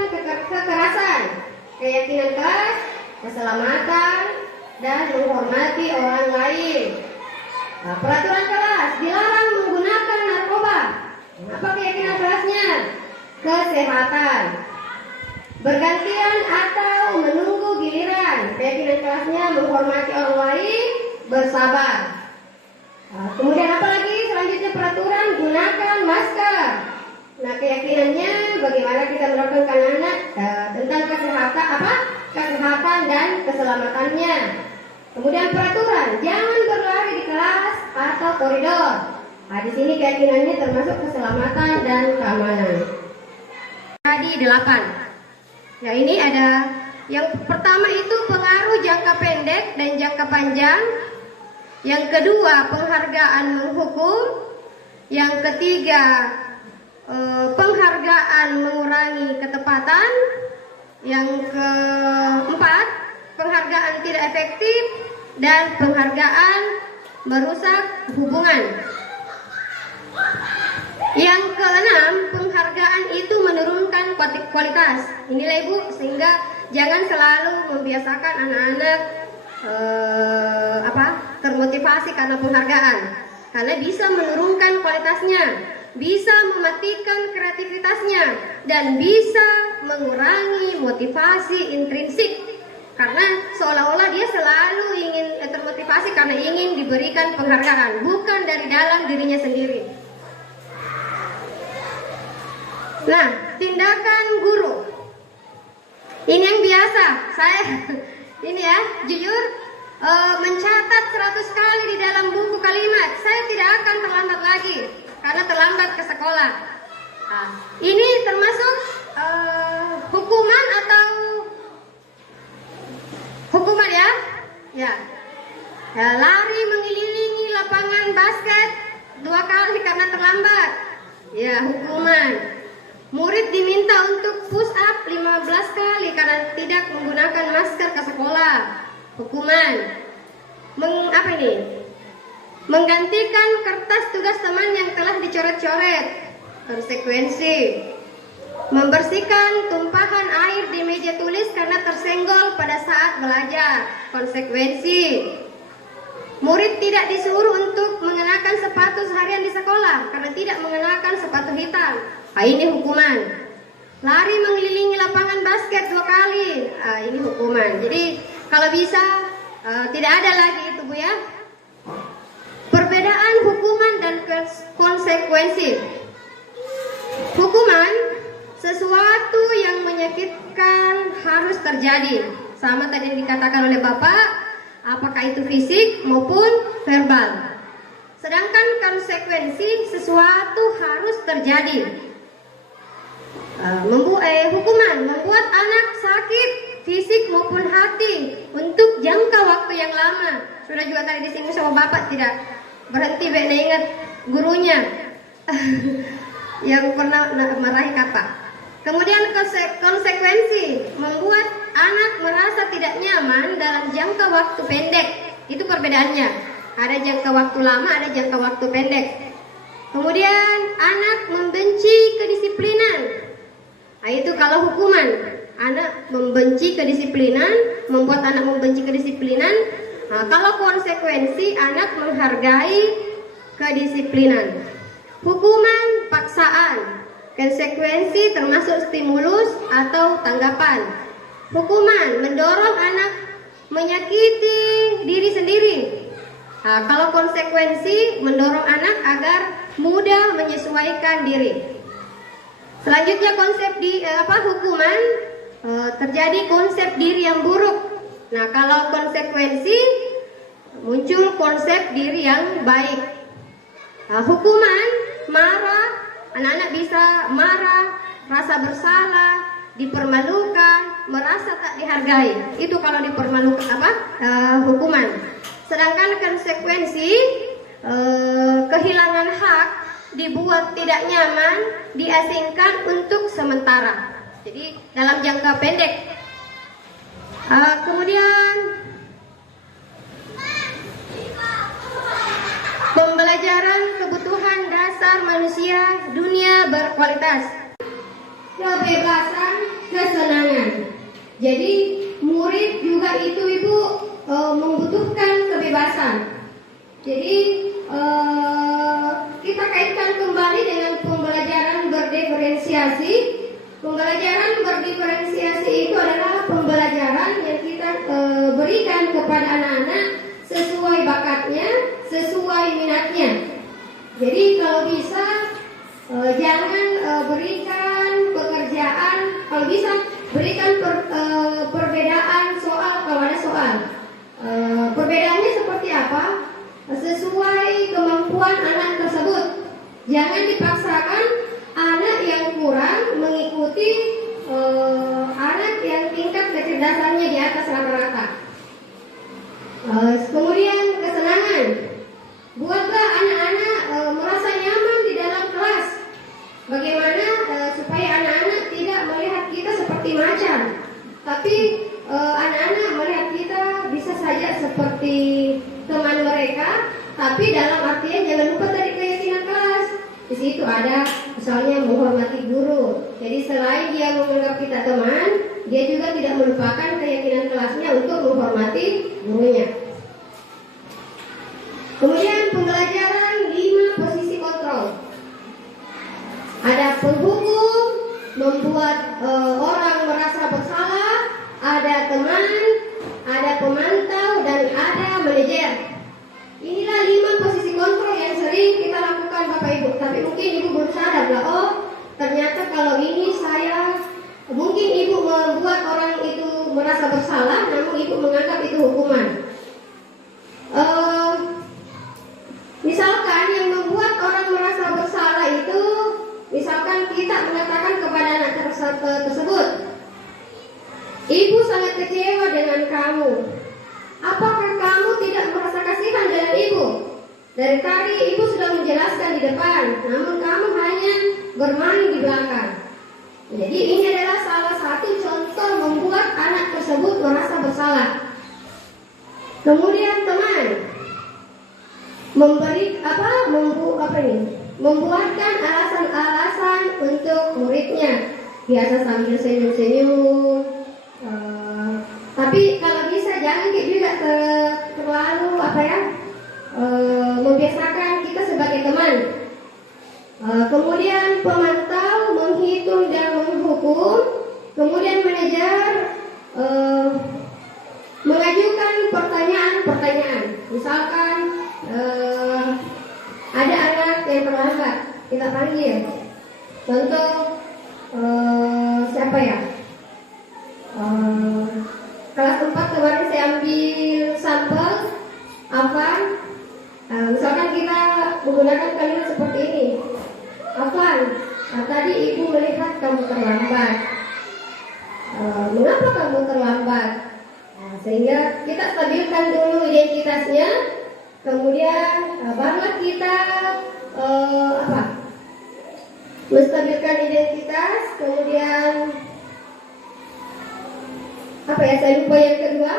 kekerasan. Keyakinan kelas, keselamatan dan menghormati orang lain. Nah, peraturan kelas, dilarang menggunakan narkoba. Apa keyakinan kelasnya? Kesehatan. Bergantian atau menunggu giliran. Keyakinan kelasnya menghormati orang lain, bersabar. Kemudian apa lagi? Selanjutnya peraturan, gunakan masker. Nah, keyakinannya bagaimana kita menerapkan anak tentang kesehatan dan keselamatannya. Kemudian peraturan, jangan berlari di kelas atau koridor. Nah, di sini keyakinannya termasuk keselamatan dan keamanan. Tadi 8. Ya, ini ada yang pertama itu pengaruh jangka pendek dan jangka panjang. Yang kedua, penghargaan menghukum. Yang ketiga, penghargaan mengurangi ketepatan. Yang keempat, penghargaan tidak efektif. Dan penghargaan merusak hubungan. Yang keenam, penghargaan itu menurunkan kualitas. Inilah Ibu, sehingga jangan selalu membiasakan anak-anak termotivasi karena penghargaan, karena bisa menurunkan kualitasnya, bisa mematikan kreativitasnya, dan bisa mengurangi motivasi intrinsik. Karena seolah-olah dia selalu ingin termotivasi karena ingin diberikan penghargaan, bukan dari dalam dirinya sendiri. Nah, tindakan guru ini yang biasa saya ini ya, jujur mencatat 100 kali di dalam buku kalimat. Saya tidak akan terlambat lagi karena terlambat ke sekolah. Nah, ini termasuk hukuman atau hukuman ya? Ya, lari mengelilingi lapangan basket 2 kali karena terlambat. Ya, hukuman. Murid diminta untuk push up 15 kali karena tidak menggunakan masker ke sekolah. Hukuman. Menggantikan kertas tugas teman yang telah dicoret-coret. Konsekuensi. Membersihkan tumpahan air di meja tulis karena tersenggol pada saat belajar. Konsekuensi. Murid tidak disuruh untuk mengenakan sepatu seharian di sekolah karena tidak mengenakan sepatu hitam. Ini hukuman. Lari mengelilingi lapangan basket 2 kali. Ini hukuman. Jadi kalau bisa tidak ada lagi itu Bu ya. Perbedaan Perbedaan hukuman dan konsekuensi. Hukuman sesuatu yang menyakitkan harus terjadi. Sama tadi yang dikatakan oleh Bapak, apakah itu fisik maupun verbal. Sedangkan konsekuensi sesuatu harus terjadi. Hukuman membuat anak sakit fisik maupun hati untuk jangka waktu yang lama. Sudah juga tadi disinggung sama Bapak, tidak berhenti ingat gurunya yang pernah marahi kakak. Kemudian konsekuensi membuat anak merasa tidak nyaman dalam jangka waktu pendek. Itu perbedaannya. Ada jangka waktu lama, ada jangka waktu pendek. Kemudian anak membenci kedisiplinan. Nah, itu kalau hukuman, anak membenci kedisiplinan, membuat anak membenci kedisiplinan. Nah, kalau konsekuensi, anak menghargai kedisiplinan. Hukuman paksaan, konsekuensi termasuk stimulus atau tanggapan. Hukuman mendorong anak menyakiti diri sendiri. Nah, kalau konsekuensi mendorong anak agar mudah menyesuaikan diri. Selanjutnya konsep hukuman terjadi konsep diri yang buruk. Nah, kalau konsekuensi muncul konsep diri yang baik. Hukuman marah, anak-anak bisa marah, rasa bersalah, dipermalukan, merasa tak dihargai. Itu kalau dipermalukan hukuman. Sedangkan konsekuensi kehilangan hak, dibuat tidak nyaman, diasingkan untuk sementara. Jadi dalam jangka pendek. Kemudian pembelajaran kebutuhan dasar manusia dunia berkualitas. Kebebasan, kesenangan. Jadi murid juga itu Ibu membutuhkan kebebasan. Jadi kita kaitkan kembali dengan pembelajaran berdiferensiasi. Pembelajaran berdiferensiasi itu adalah pembelajaran yang kita berikan kepada anak-anak sesuai bakatnya, sesuai minatnya. Jadi kalau bisa jangan berikan pekerjaan, kalau bisa berikan perbedaan soal kalau ada soal. Perbedaannya seperti apa? Sesuai kemampuan anak tersebut. Jangan dipaksakan anak yang kurang mengikuti anak yang tingkat kecerdasannya di atas rata-rata. Kemudian kesenangan. Buatlah anak-anak merasa nyaman di dalam kelas. Bagaimana supaya anak-anak tidak melihat kita seperti macan, tapi anak-anak melihat kita bisa saja seperti teman mereka, tapi dalam artian jangan lupa tadi keyakinan kelas. Di situ ada misalnya menghormati guru. Jadi selain dia menganggap kita teman, dia juga tidak melupakan keyakinan kelasnya untuk menghormati gurunya. Kemudian pembelajaran 5 posisi kontrol. Ada penghukum, membuat orang merasa bersalah, ada teman, ada pemantau, dan ada manajer. Inilah 5 posisi kontrol yang sering kita lakukan Bapak Ibu. Tapi mungkin Ibu belum sadar bahwa ternyata kalau ini mungkin Ibu membuat orang itu merasa bersalah, namun Ibu menganggap itu hukuman. Misalkan yang membuat orang merasa bersalah itu, misalkan kita mengatakan kepada anak tersebut, Ibu sangat kecewa dengan kamu. Apakah kamu tidak merasa kasihan dengan Ibu? Dari tadi Ibu sudah menjelaskan di depan, namun kamu hanya bermain di belakang. Jadi ini adalah salah satu contoh membuat anak tersebut merasa bersalah. Kemudian teman membuatkan alasan-alasan untuk muridnya, biasa sambil senyum-senyum. Tapi kalau bisa jangan juga terlalu membiasakan kita sebagai teman. Kemudian pemantau, menghitung dan menghukum. Kemudian manajer mengajukan pertanyaan-pertanyaan. Misalkan kita panggil. Contoh siapa ya? Kelas 4 kemarin saya ambil sampel Afan. Misalkan kita menggunakan kalimat seperti ini. Afan, tadi ibu melihat kamu terlambat. Mengapa kamu terlambat? Sehingga kita stabilkan dulu identitasnya, kemudian barulah kita menstabilkan identitas, kemudian saya lupa yang kedua,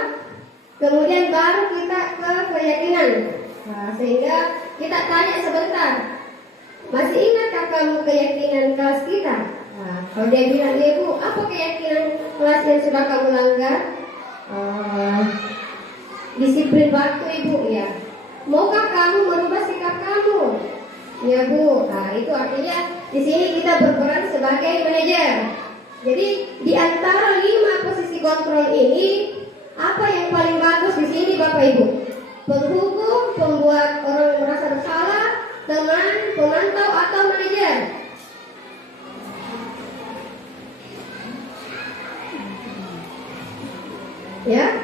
kemudian baru kita ke keyakinan. Sehingga kita tanya sebentar, masih ingatkah kamu keyakinan kelas kita? Kalau dia bilang, ya Bu, apa keyakinan kelas yang sudah kamu langgar? Disiplin waktu Ibu, ya. Maukah kamu merubah sikap kamu? Ya Bu. Itu artinya di sini kita berperan sebagai manajer. Jadi di antara 5 posisi kontrol ini, apa yang paling bagus di sini Bapak Ibu? Penghukum, pembuat orang merasa bersalah, teman, pemantau atau manajer? Ya.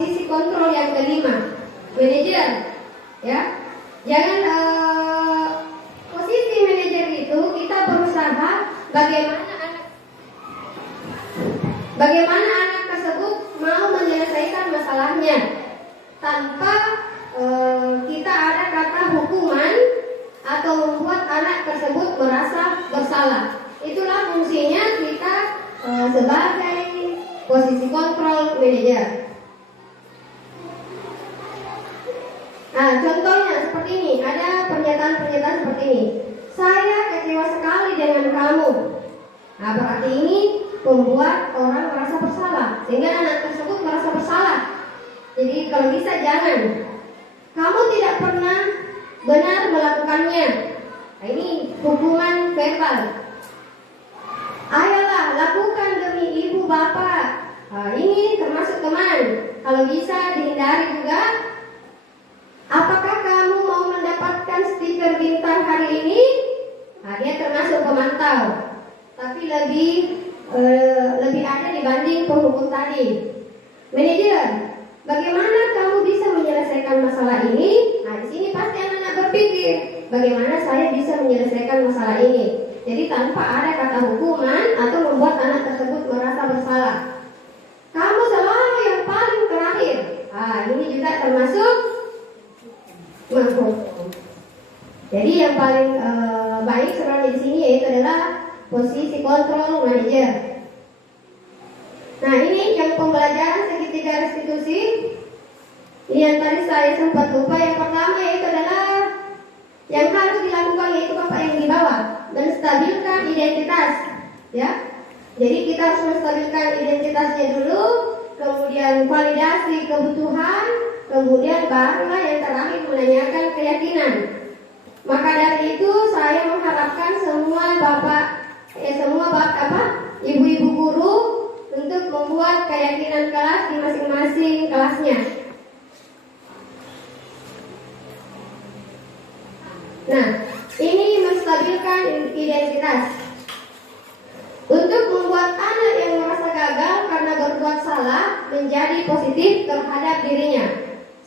Posisi kontrol yang kelima, manajer. Ya. Jangan posisi manajer itu kita berusaha bagaimana anak tersebut mau menyelesaikan masalahnya tanpa kita ada kata hukuman atau membuat anak tersebut merasa bersalah. Itulah fungsinya kita sebagai posisi kontrol manajer. Contohnya seperti ini, ada pernyataan-pernyataan seperti ini. Saya kecewa sekali dengan kamu. Berarti ini membuat orang merasa bersalah, sehingga anak tersebut merasa bersalah. Jadi kalau bisa jangan. Kamu tidak pernah benar melakukannya. Ini hukuman verbal. Ayolah, lakukan demi ibu bapak. Ini termasuk teman. Kalau bisa dihindari juga. Apakah kamu mau mendapatkan stiker bintang hari ini? Dia termasuk pemantau, tapi lebih ada dibanding penghukum tadi. Manajer, bagaimana kamu bisa menyelesaikan masalah ini? Di sini pasti anak-anak berpikir, bagaimana saya bisa menyelesaikan masalah ini? Jadi tanpa ada kata hukuman atau membuat anak tersebut merasa bersalah. Kamu selalu yang paling terakhir. Ini juga termasuk menghukum. Jadi yang paling baik sebenarnya di sini yaitu adalah posisi kontrol manajer. Ini yang pembelajaran segitiga restitusi. Ini yang tadi saya sempat lupa. Yang pertama yaitu adalah yang harus dilakukan yaitu Bapak yang di bawah, menstabilkan identitas. Ya, jadi kita harus menstabilkan identitasnya dulu, kemudian validasi kebutuhan, kemudian barulah yang terakhir menanyakan keyakinan. Maka dari itu saya mengharapkan semua ibu-ibu guru untuk membuat keyakinan kelas di masing-masing kelasnya. Ini menstabilkan identitas. Untuk membuat anak yang merasa gagal karena berbuat salah menjadi positif terhadap dirinya.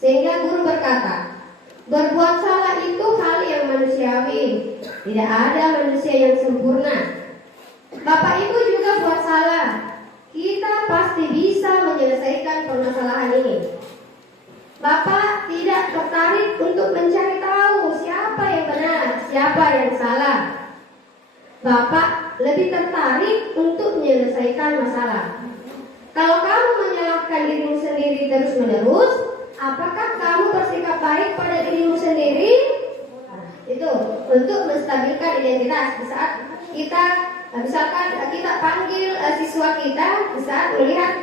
Sehingga guru berkata, berbuat salah itu hal yang manusiawi. Tidak ada manusia yang sempurna. Bapak Ibu juga buat salah. Kita pasti bisa menyelesaikan permasalahan ini. Bapak tidak tertarik untuk mencari tahu siapa yang benar, siapa yang salah. Bapak lebih tertarik untuk menyelesaikan masalah. Kalau kamu menyalahkan dirimu sendiri terus-menerus, apakah kamu bersikap baik pada dirimu sendiri? Itu untuk menstabilkan identitas. Di saat kita, misalkan kita panggil siswa kita, di saat melihat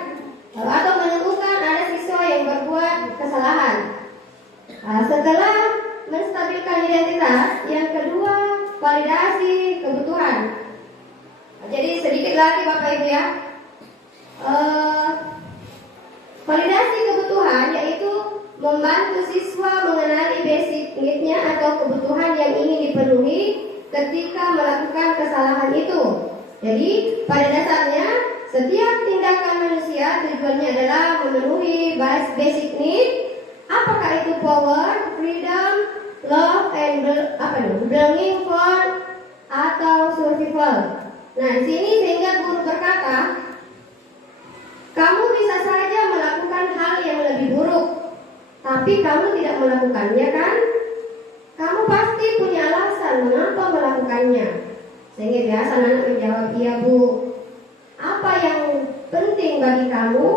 atau menemukan ada siswa yang berbuat kesalahan. Setelah menstabilkan identitas, yang kedua validasi kebutuhan. Jadi sedikit lagi Bapak Ibu ya. Validasi kebutuhan yaitu membantu siswa mengenali basic need-nya atau kebutuhan yang ingin dipenuhi ketika melakukan kesalahan itu. Jadi, pada dasarnya, setiap tindakan manusia tujuannya adalah memenuhi basic need. Apakah itu power, freedom, love, and belonging for atau survival. Nah, di sini sehingga guru berkata, kamu bisa saja melakukan hal yang lebih buruk, tapi kamu tidak melakukannya, kan? Kamu pasti punya alasan mengapa melakukannya. Sehingga biasa anak menjawab, iya bu. Apa yang penting bagi kamu?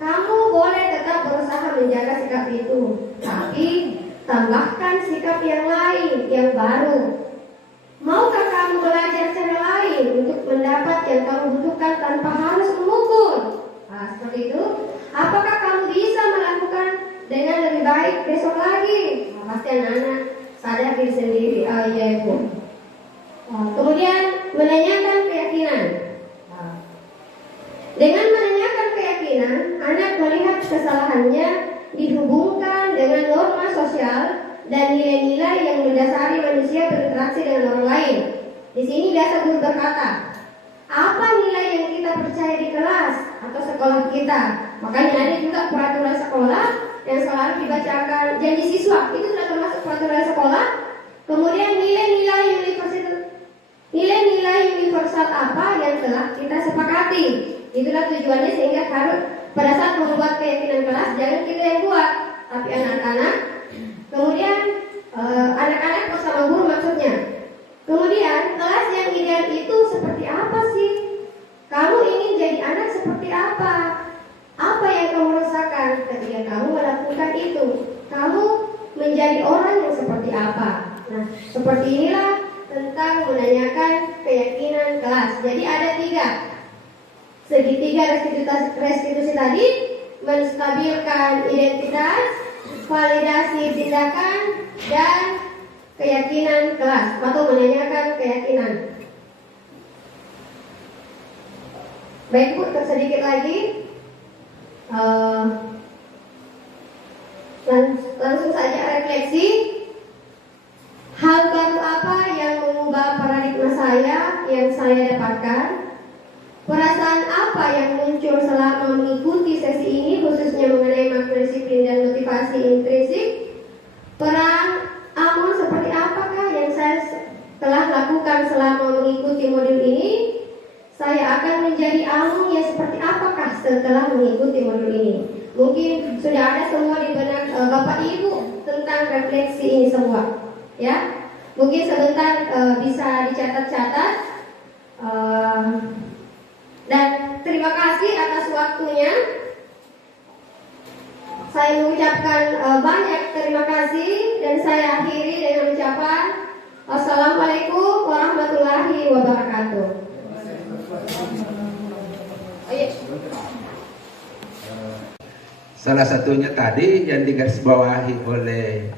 Kamu boleh tetap berusaha menjaga sikap itu, tapi tambahkan sikap yang lain, yang baru. Maukah kamu belajar cara lain untuk mendapat yang kamu butuhkan tanpa harus memukul? Nah, seperti itu. Apakah kamu bisa melakukan dengan lebih baik besok lagi? Nah, pasti anak-anak sadar diri sendiri. Ya ibu. Kemudian menanyakan keyakinan. Dengan menanyakan keyakinan, anak melihat kesalahannya dihubungkan dengan norma sosial dan nilai-nilai yang mendasari manusia berinteraksi dengan orang lain. Di sini biasa guru berkata, apa nilai yang kita percaya di kelas atau sekolah kita? Makanya ada juga peraturan sekolah yang selalu dibacakan janji siswa, itu sudah termasuk peraturan sekolah. Kemudian nilai-nilai universal apa yang telah kita sepakati. Itulah tujuannya, sehingga harus pada saat membuat keyakinan kelas jangan kita yang buat, tapi anak-anak. Kemudian anak-anak bersama guru maksudnya. Kemudian kelas yang ideal itu seperti apa sih? Kamu ingin jadi anak seperti apa? Apa yang kamu rasakan ketika kamu melakukan itu? Kamu menjadi orang yang seperti apa? Nah, seperti inilah tentang menanyakan keyakinan kelas. Jadi ada 3 segitiga restitusi tadi: menstabilkan identitas, validasi tindakan, dan keyakinan kelas atau menanyakan keyakinan. Baik Bu, sedikit lagi langsung saja refleksi. Hal baru apa yang mengubah paradigma saya yang saya dapatkan? Perasaan apa yang muncul selama mengikuti sesi ini, khususnya mengenai makna disiplin dan motivasi intrinsik? Peran Amon seperti apakah yang saya telah lakukan selama mengikuti modul ini? Saya akan menjadi Amon yang seperti apakah setelah mengikuti modul ini? Mungkin sudah ada semua di benak Bapak Ibu tentang refleksi ini semua, ya. Mungkin sebentar bisa dicatat-catat. Dan terima kasih atas waktunya. Saya mengucapkan banyak terima kasih, dan saya akhiri dengan ucapan Assalamualaikum warahmatullahi wabarakatuh. Salah satunya tadi yang digarisbawahi oleh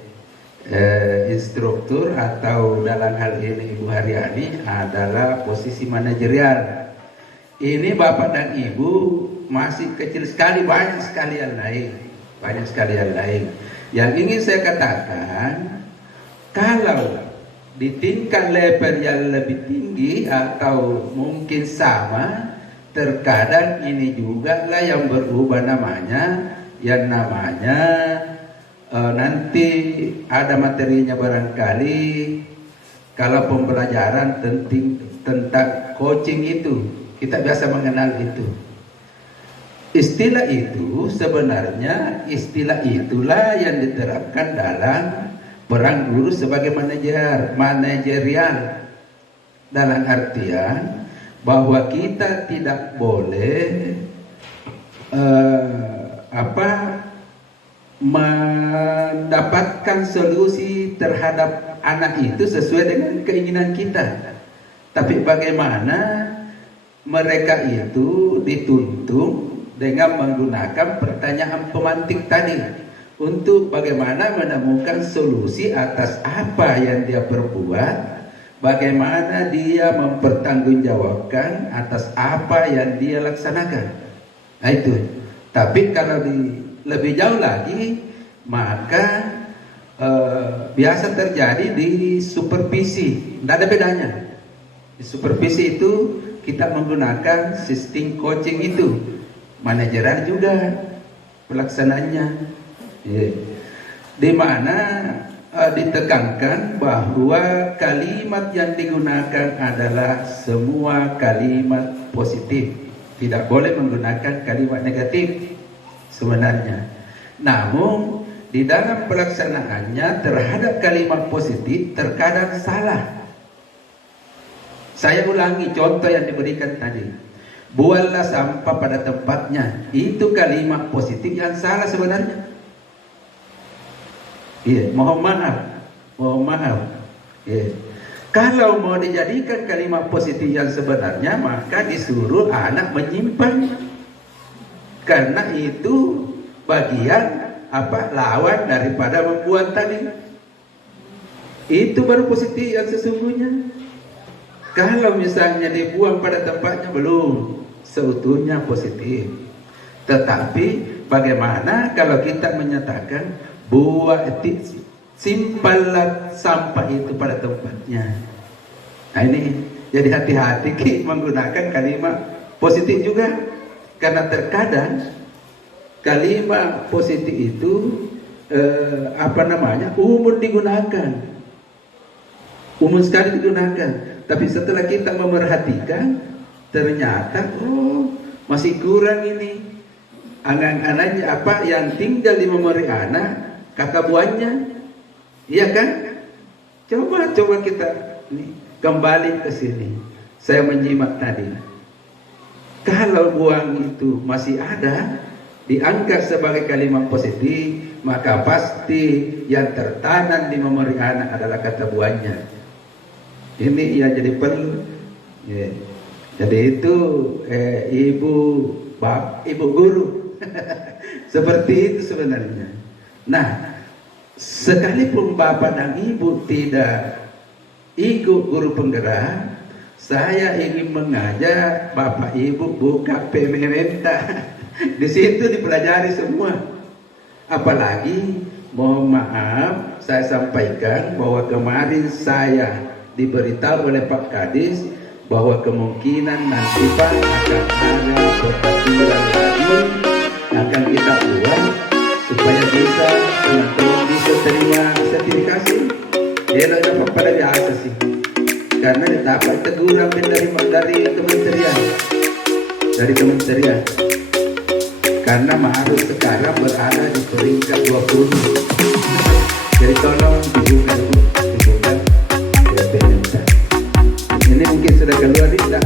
instruktur atau dalam hal ini Ibu Haryani adalah posisi manajerial. Ini Bapak dan Ibu masih kecil sekali, banyak sekali yang lain. Yang ingin saya katakan, kalau di tingkat level yang lebih tinggi atau mungkin sama, terkadang ini juga lah yang berubah namanya, yang namanya nanti ada materinya barangkali kalau pembelajaran tentang coaching itu. Kita biasa mengenal itu. Istilah itu sebenarnya istilah itulah yang diterapkan dalam peran guru sebagai manajerial, dalam artian bahwa kita tidak boleh mendapatkan solusi terhadap anak itu sesuai dengan keinginan kita, tapi bagaimana mereka itu dituntun dengan menggunakan pertanyaan pemantik tadi untuk bagaimana menemukan solusi atas apa yang dia perbuat, bagaimana dia mempertanggungjawabkan atas apa yang dia laksanakan. Nah itu. Tapi kalau lebih jauh lagi, maka biasa terjadi di supervisi, tidak ada bedanya. Di supervisi itu kita menggunakan sistem coaching itu, manajeran juga pelaksananya, di mana ditekankan bahwa kalimat yang digunakan adalah semua kalimat positif, tidak boleh menggunakan kalimat negatif sebenarnya. Namun di dalam pelaksanaannya terhadap kalimat positif terkadang salah. Saya ulangi contoh yang diberikan tadi. Buanglah sampah pada tempatnya. Itu kalimat positif yang salah sebenarnya. Iya, mohon maaf. Iya. Kalau mau dijadikan kalimat positif yang sebenarnya, maka disuruh anak menyimpan. Karena itu bagian lawan daripada membuat tadi. Itu baru positif yang sesungguhnya. Kalau misalnya dibuang pada tempatnya, belum seutuhnya positif. Tetapi bagaimana kalau kita menyatakan simpanlah sampah itu pada tempatnya. Nah ini jadi hati-hati menggunakan kalimat positif juga, karena terkadang kalimat positif itu umum sekali digunakan. Tapi setelah kita memerhatikan, ternyata masih kurang ini. Anak-anaknya yang tinggal di memori anak, kakak buahnya, iya kan? Coba kita kembali ke sini. Saya menyimak tadi. Kalau buang itu masih ada, diangkat sebagai kalimat positif, maka pasti yang tertanam di memori anak adalah kata buahnya. Ini yang jadi perlu. Jadi itu ibu guru seperti itu sebenarnya. Nah, sekalipun bapak dan ibu tidak ikut guru penggerak, saya ingin mengajak bapak ibu buka PMMenta. Di situ dipelajari semua. Apalagi mohon maaf saya sampaikan bahwa kemarin saya diberitahu oleh Pak Kadis bahwa kemungkinan nanti Pak akan ada peraturan lagi akan kita buat supaya bisa teman-teman bisa terima sertifikasi. Dia dapat pada biasa sih, karena dapat teguran dari kementerian. Karena harus sekarang berada di peringkat 20. Jadi tolong dibuka. Ini mungkin sudah keluar tidak?